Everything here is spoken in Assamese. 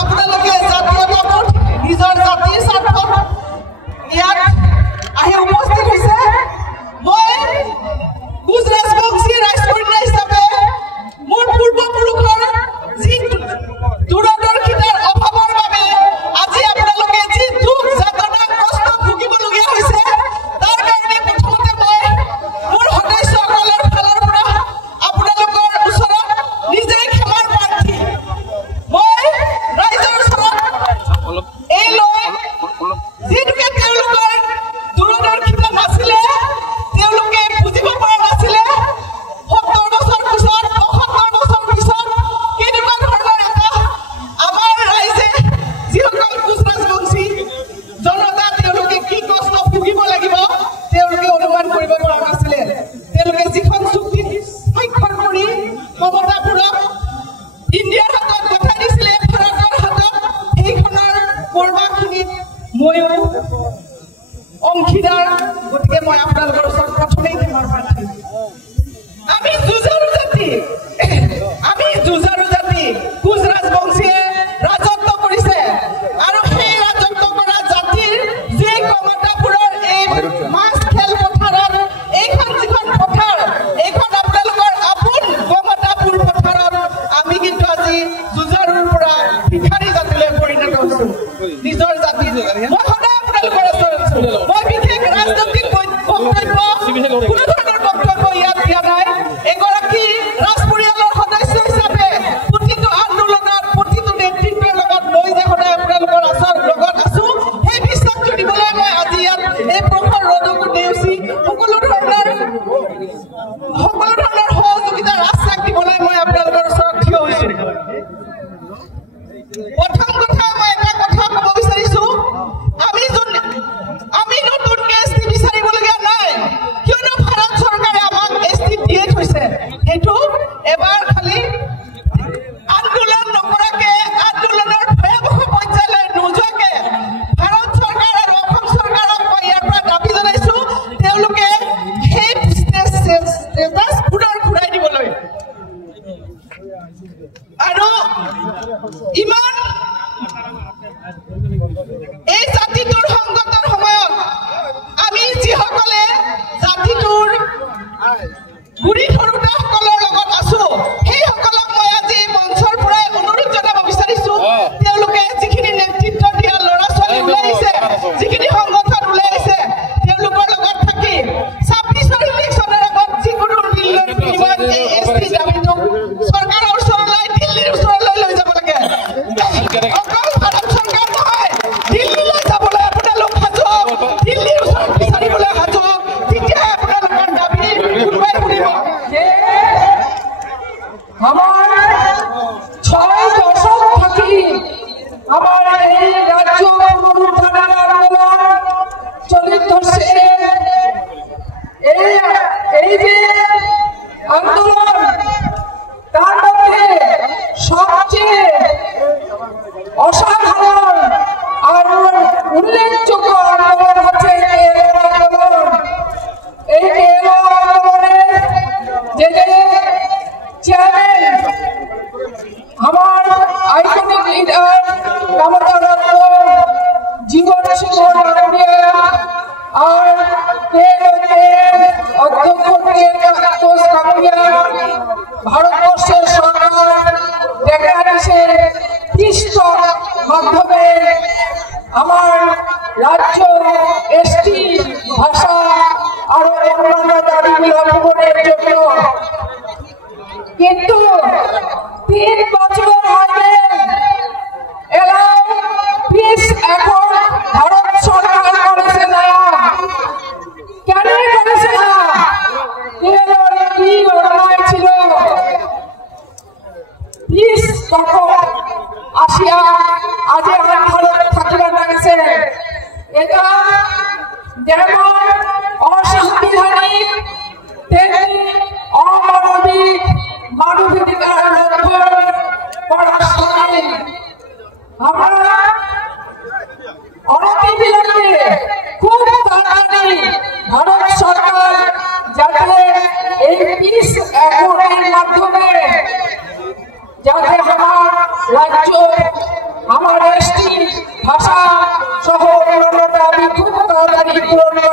আপোনালোকে জাতীয়তাবোধ নিজৰ জাতিৰ স্বাৰ্থত ইয়াত আহি উপস্থিত হৈছে। মই কোচ ৰাজবংশী ৰাজকন্যা হিচাপে মোৰ পূৰ্বপুৰুষৰ যি দূৰদৰ্শিতাৰ অভাৱৰ বাবে আজি আপোনালোকে যি দুখ যাতনা কষ্ট ভুগিবলগীয়া হৈছে, তাৰ কাৰণে প্ৰথমতে মই মোৰ সদস্যসকলৰ ফালৰ পৰা আপোনালোকৰ ওচৰত নিজেই ক্ষমাৰ প্ৰাৰ্থী। মই ৰাইজৰ ওচৰত এই লৈ যিটোকে তেওঁলোকৰ দূৰদৰ্শিতা নাছিলে, তেওঁলোকে বুজিব পৰা নাছিলে ৭০ বছৰ পিছত ৭৫ বছৰ পিছত কেনেকুৱা ধৰণৰ এটা আমাৰ ৰাইজে যিসকল কোচ ৰাজবংশী জনতা তেওঁলোকে কি কষ্ট ভুগিব লাগিব তেওঁলোকে অনুমান কৰিব পৰা নাছিলে। তেওঁলোকে যিখন চুক্তি স্বাক্ষৰ কৰি মমতাপুৰক ইণ্ডিয়াৰ হাতত গতাই দিছিলে, ভাৰতৰ হাতত, সেইখনৰ পূৰ্বাখিনিত ময়ো অংশীদাৰ। গতিকে মই আপোনালোকৰ ওচৰত প্ৰথমেই ক্ষমাৰ প্ৰাৰ্থী। আমি যুঁজাৰু জাতি কোচ ৰাজবংশীয়ে ৰাজত্ব কৰিছে আৰু সেই ৰাজত্ব কৰা জাতিৰ যি কমতাপুৰৰ এই মাছ খেল পথাৰত, এইখন যিখন পথাৰ, এইখন আপোনালোকৰ আপোন কমতাপুৰ পথাৰত আমি কিন্তু আজি যুঁজাৰুৰ পৰা ভিখাৰী জাতিলৈ পৰিণত হৈছো। নিজৰ জাতি মই সদায় আপোনালোকৰ ওচৰত আছো। মই বিশেষ ৰাজনৈতিক বক্তব্য কোনো ধৰণৰ বক্তব্য ইয়াত দিয়া নাই। এগৰাকী ৰাজ পৰিয়ালৰ সদস্য হিচাপে প্ৰতিটো আন্দোলনত প্ৰতিটো নেতৃত্বৰ লগত লৈ যে সদায় আপোনালোকৰ লগত আছো, সেই বিশ্বাসটো দিবলৈ মই আজি ইয়াত এই প্ৰখৰ ৰ'দকো নেওচি সকলো ধৰণৰ সহযোগিতাৰ আশ্বাস দিবলৈ মই আপোনালোকৰ ওচৰত থিয় হৈছো। প্ৰথম কথা মই এটা কথা ক'ব বিচাৰিছো, আমি নতুনকে এছ টি বিচাৰিবলগীয়া নাই, কিয়নো ভাৰত চৰকাৰে আমাক এছ টি দিয়ে থৈছে। সেইটো এবাৰ খালি আন্দোলন নকৰাকে, আন্দোলনৰ ভয়াৱহ পৰ্যায়লৈ নোযোৱাকে ভাৰত চৰকাৰ আৰু অসম চৰকাৰক মই ইয়াৰ পৰা দাবী জনাইছো তেওঁলোকে সেই ষ্টেটাছ পুনৰ ঘূৰাই দিবলৈ। আৰু ইমান এই জাতিটোৰ সংকটৰ সময়ত আমি যিসকলে জাতিটোৰ গুৰি ধৰোতাসকলৰ লগত আছো, সেইসকলক মই আজি মঞ্চৰ পৰাই অনুৰোধ জনাব বিচাৰিছো, তেওঁলোকে যিখিনি নেতৃত্ব দিয়া ল'ৰা ছোৱালী ওলাইছে, যিখিনি সংগঠন ওলাইছে, তেওঁলোকৰ লগত থাকি ২৬ৰ ইলেকশ্যনৰ আগত যিকোনো বিনিময়ত এই এছ টি দাবীটোক চৰকাৰৰ ওচৰলৈ, দিল্লীৰ ওচৰলৈ লৈ যাব লাগে। অকল ভাৰত চৰকাৰ নহয়, দিল্লীলৈ যাবলৈ আপোনালোক সাজু, দিল্লীৰ ওচৰত বিচাৰিবলৈ সাজু, তেতিয়াহে আপোনালোকৰ দাবী কোনোবাই শুনিব। আমার ৬ দশক থাকি আমার এই রাজ্য পুনরুদ্ধারের আন্দোলন চলিত ধরছে। এই যে আন্দোলন, তার মধ্যে সবচেয়ে অসাধারণ আর উল্লেখযোগ্য আন্দোলন হচ্ছে আন্দোলন। এই আন্দোলনের যে চেয়ারম্যান আমার আইকনিক লিডার দামোদর দত্ত, জীবন সিংহ ডাঙ্গুরিয়া আর অধ্যক্ষ তোষ কামুরিয়া, ভারতবর্ষের সরকার ডেকারিসের পৃষ্ঠ মাধ্যমে আমার রাজ্য এসটি ভাষা আরো অন্যান্য দাবিগুলো পূরণের জন্য, কিন্তু ৩ বছর আগে এখন ভারত সরকার করেছে না। কেন করেছে না? কি অন্যায় ছিল? তখন আসিয়া আজ ভারত থাকিবার লাগেছে। এটা যেমন অসাংবিধানিক তেমনি অমানবিক, মানবাধিকার লঙ্ঘন করার সাথে আমরা অনতিবিলম্বে খুব তাড়াতাড়ি ভারত সরকার যাতে এই পিস অ্যাকর্ডের মাধ্যমে যাতে আমার রাজ্য পূরণ